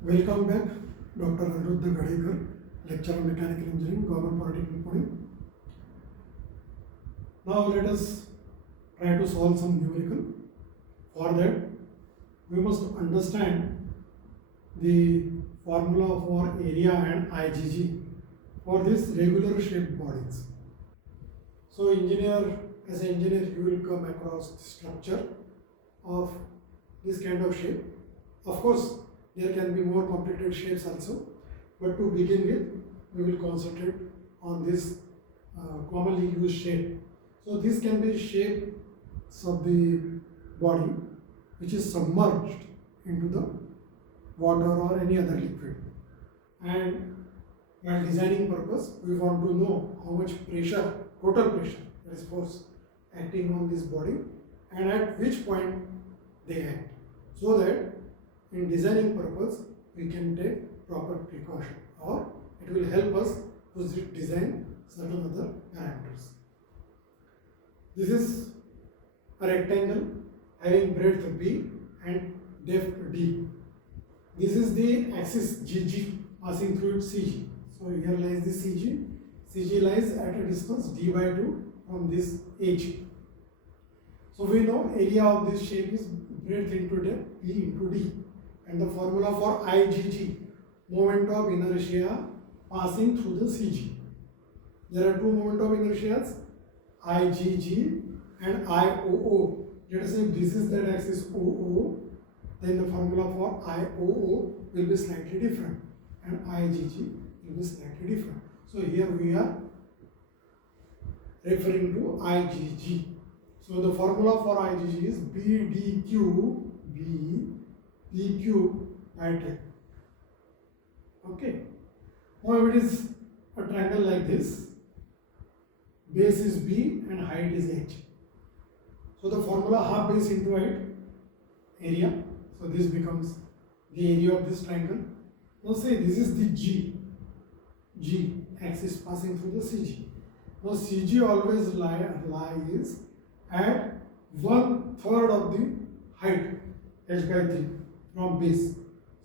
Welcome back, Dr. Aniruddha Gadekar, Lecturer Mechanical Engineering, Government Polytechnic Pune. Now let us try to solve some numerical. For that, we must understand the formula for area and IgG for these regular shaped bodies. So as an engineer, you will come across the structure of this kind of shape. Of course, there can be more complicated shapes also, but to begin with, we will concentrate on this commonly used shape. So this can be shape of the body which is submerged into the water or any other liquid. And while designing purpose, we want to know how much pressure, total pressure, that is force, acting on this body and at which point they act, so that in designing purpose we can take proper precaution, or it will help us to design certain other parameters. This is a rectangle having breadth B and depth D. This is the axis GG passing through its CG. So here lies the CG. CG lies at a distance d by 2 from this edge. So we know area of this shape is breadth into depth B into D. And the formula for IgG, moment of inertia passing through the CG. There are two moment of inertias, IgG and IOO. Let us say if this is that axis OO, then the formula for IOO will be slightly different and IgG will be slightly different. So here we are referring to IgG. So the formula for IgG is BDQ by 10. Okay. Now if it is a triangle like this, base is B and height is H. So the formula half base into height, area. So this becomes the area of this triangle. Now say this is the G axis passing through the CG. Now CG always lies at 1/3 of the height, h by 3 from base.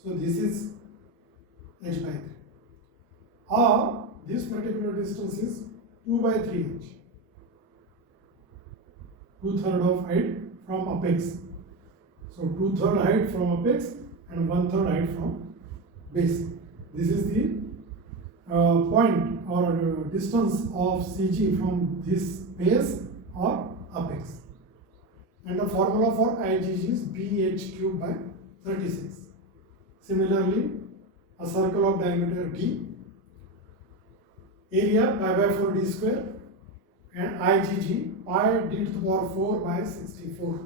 So this is h by 3. Or this particular distance is 2 by 3h. 2/3 of height from apex. So 2/3 height from apex and 1/3 height from base. This is the point or distance of CG from this base or apex. And the formula for IgG is BH³ by 36. Similarly, a circle of diameter D, area pi by 4 d square, and IgG pi d to the power 4 by 64.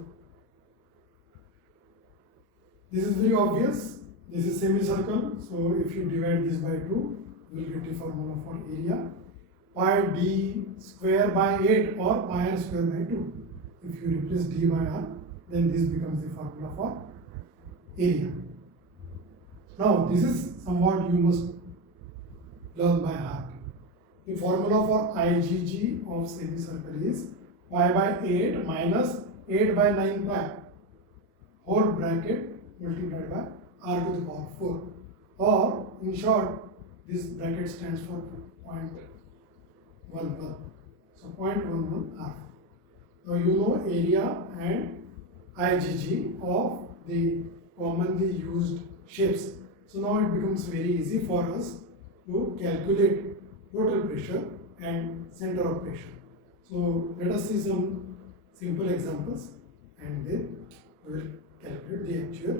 This is very obvious. This is semicircle, so if you divide this by 2, you will get the formula for area pi d square by 8 or pi r square by 2. If you replace d by r, then this becomes the formula for area. Now this is somewhat you must learn by heart. The formula for IgG of semicircle is pi by 8 minus 8 by 9 pi whole bracket multiplied by r to the power 4. Or in short, this bracket stands for 0.11. So 0.11 r. Now you know area and IgG of the commonly used shapes. So now it becomes very easy for us to calculate total pressure and center of pressure. So let us see some simple examples and then we will calculate the actual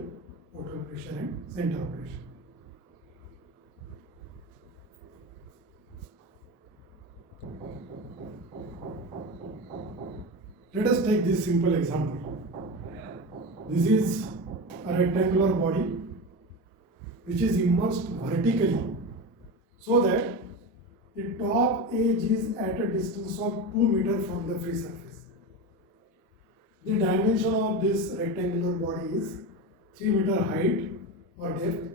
total pressure and center of pressure. Let us take this simple example. This is a rectangular body which is immersed vertically, so that the top edge is at a distance of 2 meters from the free surface. The dimension of this rectangular body is 3 meter height or depth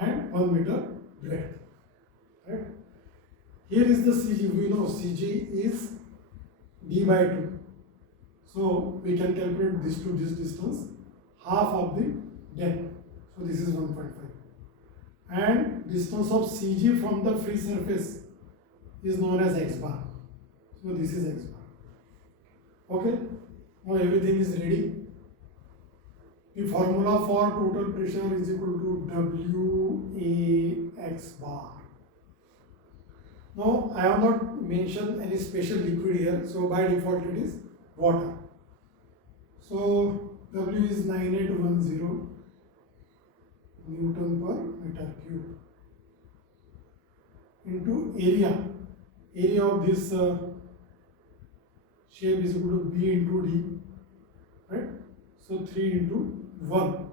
and 1 meter breadth. Right? Here is the CG. We know CG is d by 2. So we can calculate this to this distance, half of the depth. So this is 1.5. and distance of CG from the free surface is known as x bar. So this is x bar. Okay, now everything is ready. The formula for total pressure is equal to WA x bar. Now I have not mentioned any special liquid here, so by default it is water. So W is 9810 Newton per meter cube into area. Area of this shape is equal to B into D, right? So 3 into 1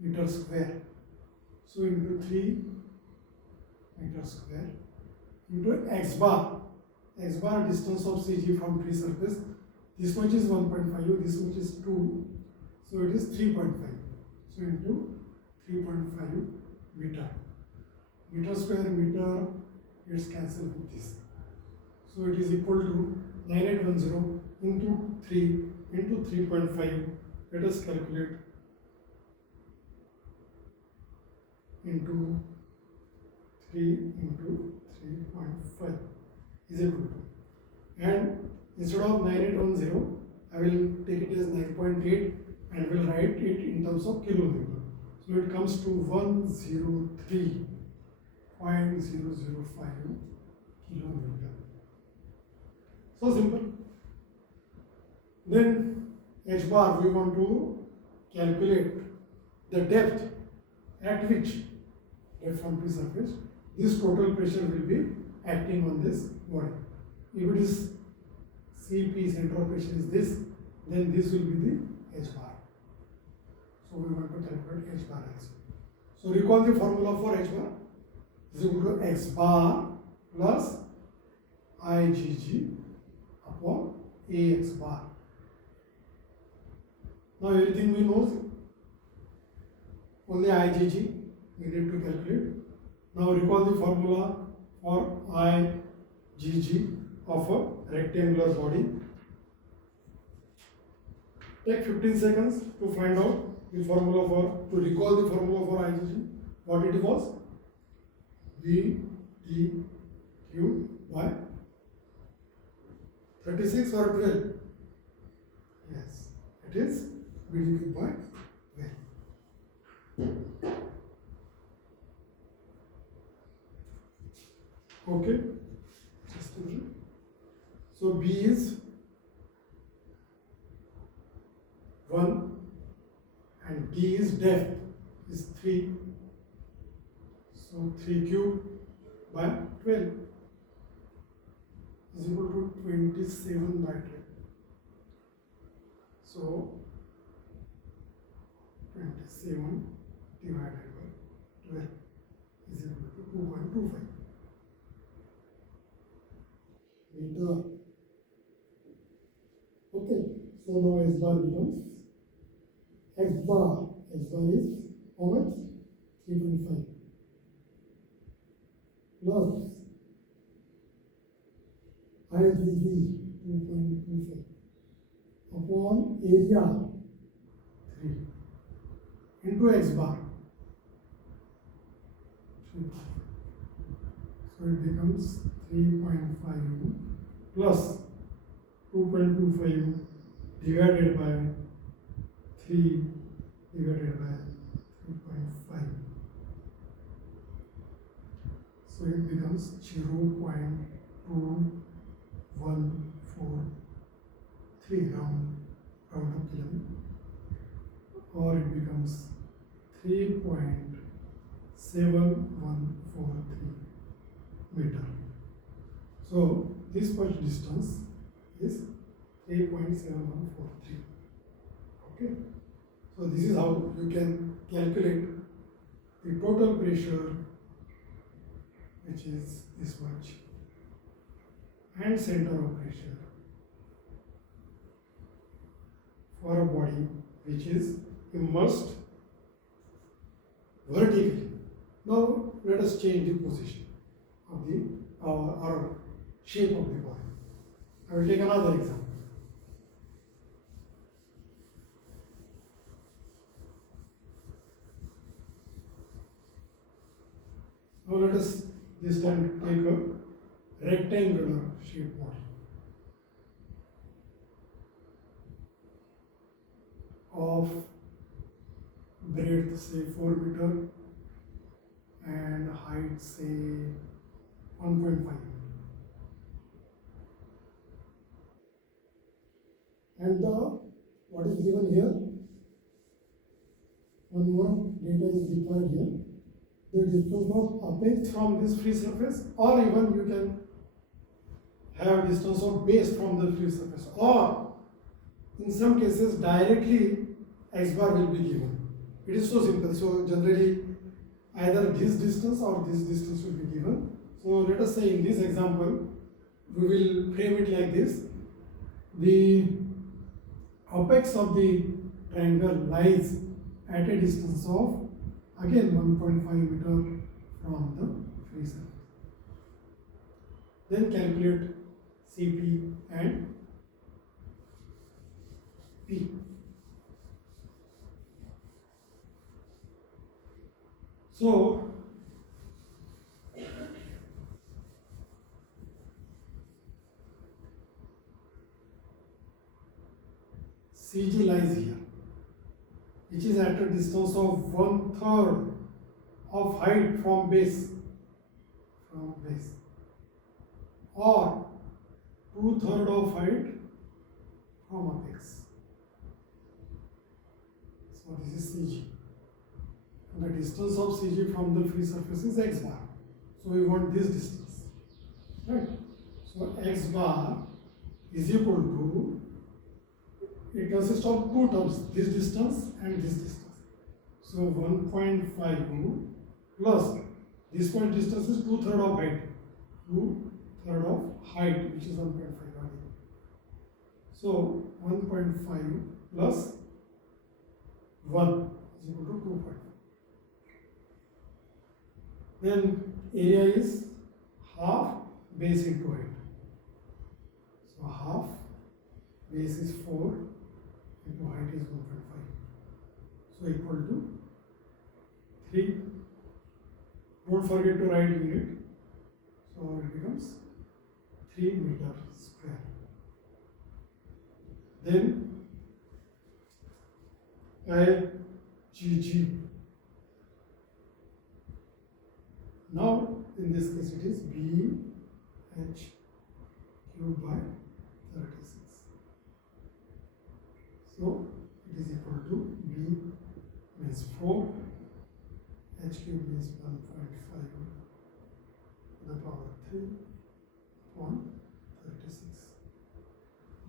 meter square. So into 3 meter square into x bar. X bar distance of CG from free surface. This much is 1.5, this much is 2. So it is 3.5. So into 3.5 meter. Meter square meter gets cancelled with this. So it is equal to 9810 into 3 into 3.5. Let us calculate into 3 into 3.5 is equal to, and instead of 9810 I will take it as 9.8 and will write it in terms of kilonewton. So it comes to 103.005 kilonewton. So simple. Then h bar, we want to calculate the depth at which, depth from free surface, this total pressure will be acting on this body. If it is CP, center of pressure is this, then this will be the h bar. So we want to calculate h bar also. So recall the formula for h bar is equal to x bar plus IgG upon AX bar. Now everything we know, only IgG we need to calculate. Now recall the formula for IgG of a rectangular body. Take 15 seconds to find out the formula for, to recall the formula for IgG. What it was? VdQ by 36 or 12? Yes, it is VdQ by 12. Okay, just a minute. So B is 1 and D is depth is 3. So 3 cube by 12 is equal to 27 by 12. So 27 divided by 12 is equal to 2.25 meter. Okay, so now S bar becomes X bar. X bar is how much? 3.5 plus IgG 2.25 upon area 3 into X bar 3. So it becomes 3.5 plus 2.25 divided by 3 divided by 3.5. So it becomes 0.2143 round up kilometer, or it becomes 3.7143 meter. So this much distance is 3.7143. Okay. So this is how you can calculate the total pressure, which is this much, and center of pressure for a body which is immersed vertically. Now let us change the position of the or shape of the body. I will take another example. let us this time take a rectangular shape body of breadth say 4 meter and height say 1.5. And what is given here, one more data is required here, the distance of apex from this free surface, or even you can have distance of base from the free surface, or in some cases directly x bar will be given. It is so simple. So generally either this distance or this distance will be given. So let us say in this example we will frame it like this. The apex of the triangle lies at a distance of again 1.5 meter from the free surface. Then calculate CP and P. So CG lies here, which is at a distance of 1/3 of height from base, or 2/3 of height from apex. So this is CG. And the distance of CG from the free surface is x bar. So we want this distance, right? So x bar is equal to, it consists of two terms, this distance and this distance. So 1.5 plus this point distance is 2/3 of height, 2/3 of height, which is 1.5 again. So 1.5 plus 1 is equal to 2.5. Then area is half base into height. So half base is 4 into height is 1.5. So equal to 3. Don't forget to write unit. So it becomes 3 meter square. Then IGG. Now in this case it is BH cubed by 36. So it is equal to B means 4, H cube means 1.5 to the power 3 upon 36.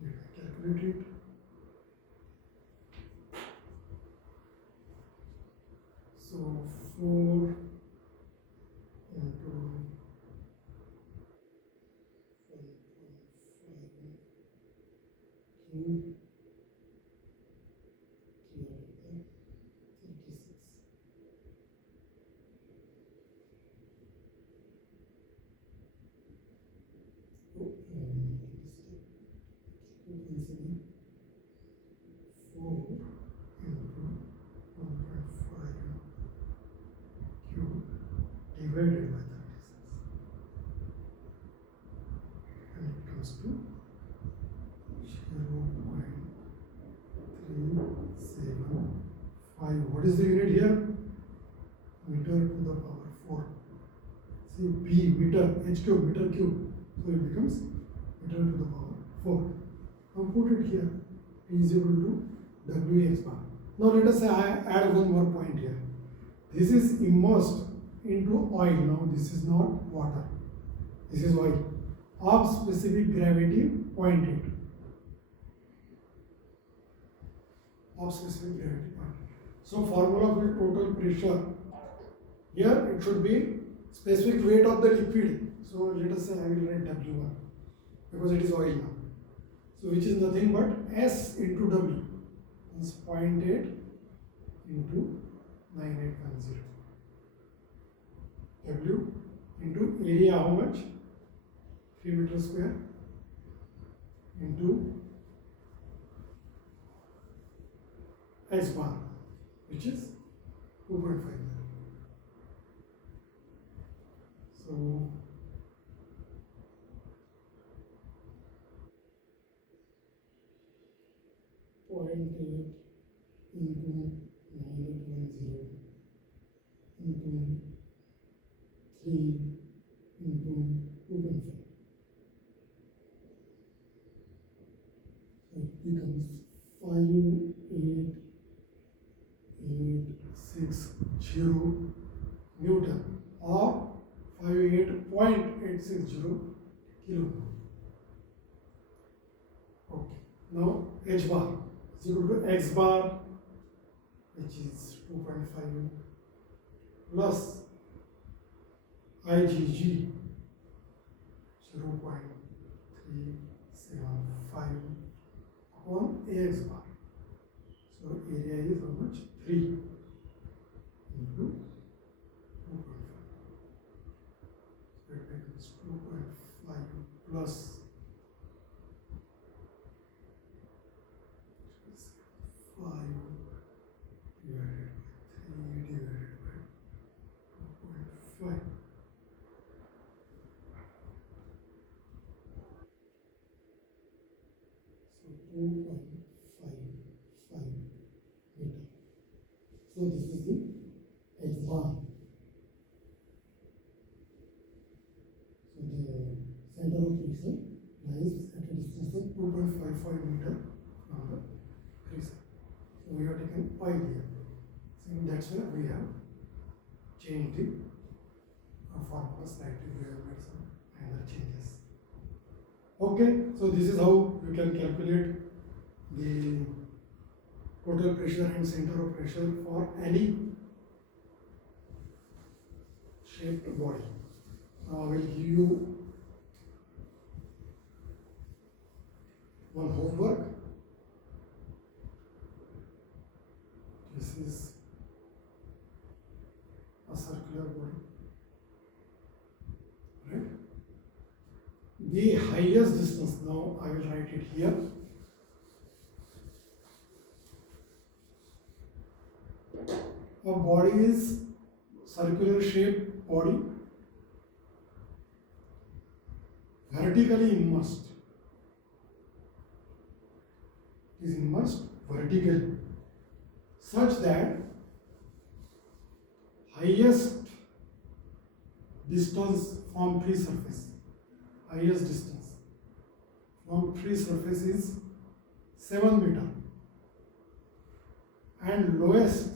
You can calculate it. So 4 into 1.5 cube divided by 36, and it comes to 0.375. What is the unit here? Meter to the power 4. See, P meter, H cube, meter cube. So it becomes meter to the power 4. Now put it here. P is equal to Wx bar. Now let us say I add one more point here. This is immersed into oil. Now this is not water, this is oil of specific gravity 0.8, of specific gravity 0.8. So formula for total pressure here, it should be specific weight of the liquid. So let us say I will write W1 because it is oil now. So which is nothing but S into W, means 0.8 into 9810. W into area how much? 3 meters square into X bar, which is 2.5. into 3 into 2.5. So it becomes 5860 Newton or 58.860 kilo. Okay. Now H bar is equal to X bar, which is 2.5 plus IgG 0.375 upon AX bar. So area is how much? 3 into 2.5. So it becomes 2.5 plus 5 divided by 3 divided by 2.5. So 2.55 meter. So this is the X bar. So the center of pressure lies at a distance of 2.55 meter from the pressure. So we have taken pi here. So that's where we have changed the formula slightly. We have made some minor changes. Okay, so this is how you can calculate the total pressure and center of pressure for any shaped body. Now I will give you one homework. This is a circular body, right? The highest distance, now I will write it here. A body is circular shaped body, vertically immersed. It is immersed vertically, such that highest distance from free surface, highest distance from free surface is 7 meter, and lowest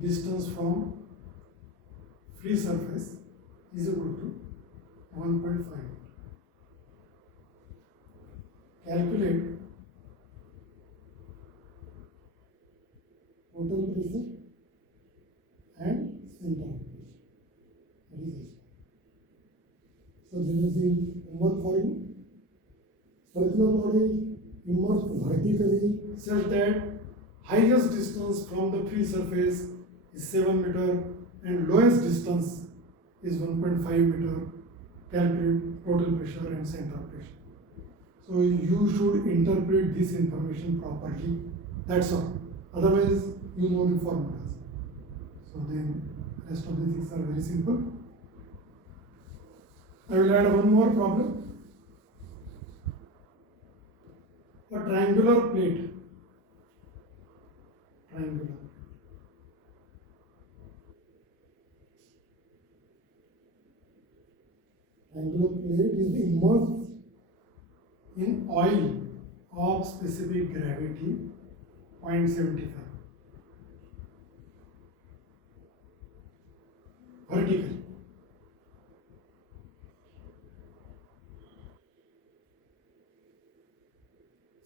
distance from free surface is equal to 1.5. Calculate total pressure and center of pressure. That is it. So this is the homework for you. Circular body immersed vertically such that highest distance from the free surface is 7 meter and lowest distance is 1.5 meter. Calculate total pressure and center of pressure. So you should interpret this information properly. That's all. Otherwise, you know the formulas. So then rest of the things are very simple. I will add one more problem. A triangular plate. Triangular. Triangular plate is immersed in oil of specific gravity 0.75 vertically.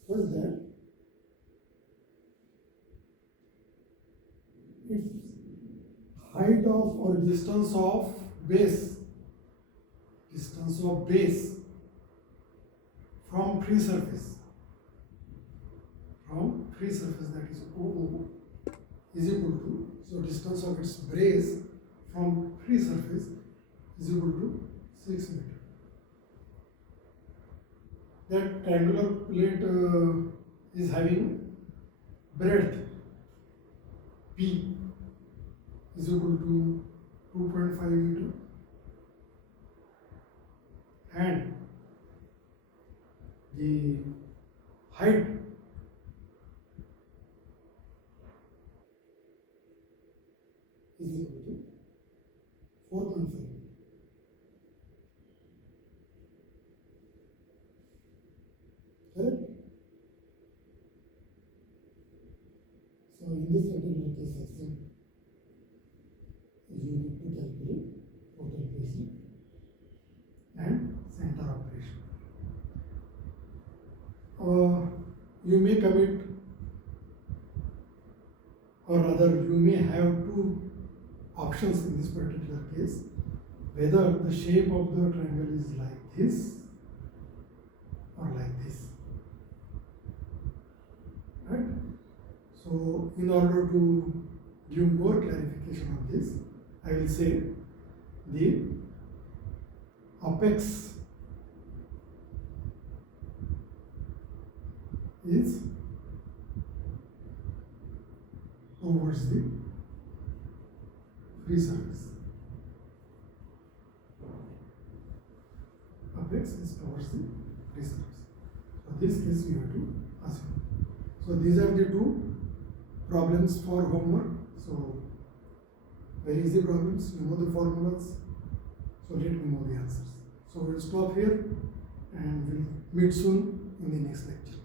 Such that its height of or distance of base from free surface that is OO is equal to, so distance of its base from free surface is equal to 6 meter. That triangular plate is having breadth P is equal to 2.5 meter and the height is equal to 4.5. Correct? So in this particular case also, you need to calculate total pressure and center of pressure. You may commit, or rather you may have two options in this particular case, whether the shape of the triangle is like this or like this, right? So in order to give more clarification on this, I will say the apex is towards the free surface. Apex is towards the free surface. So this case you have to assume. So these are the two problems for homework. So very easy problems. You know the formulas. So let me know the answers. So we'll stop here and we'll meet soon in the next lecture.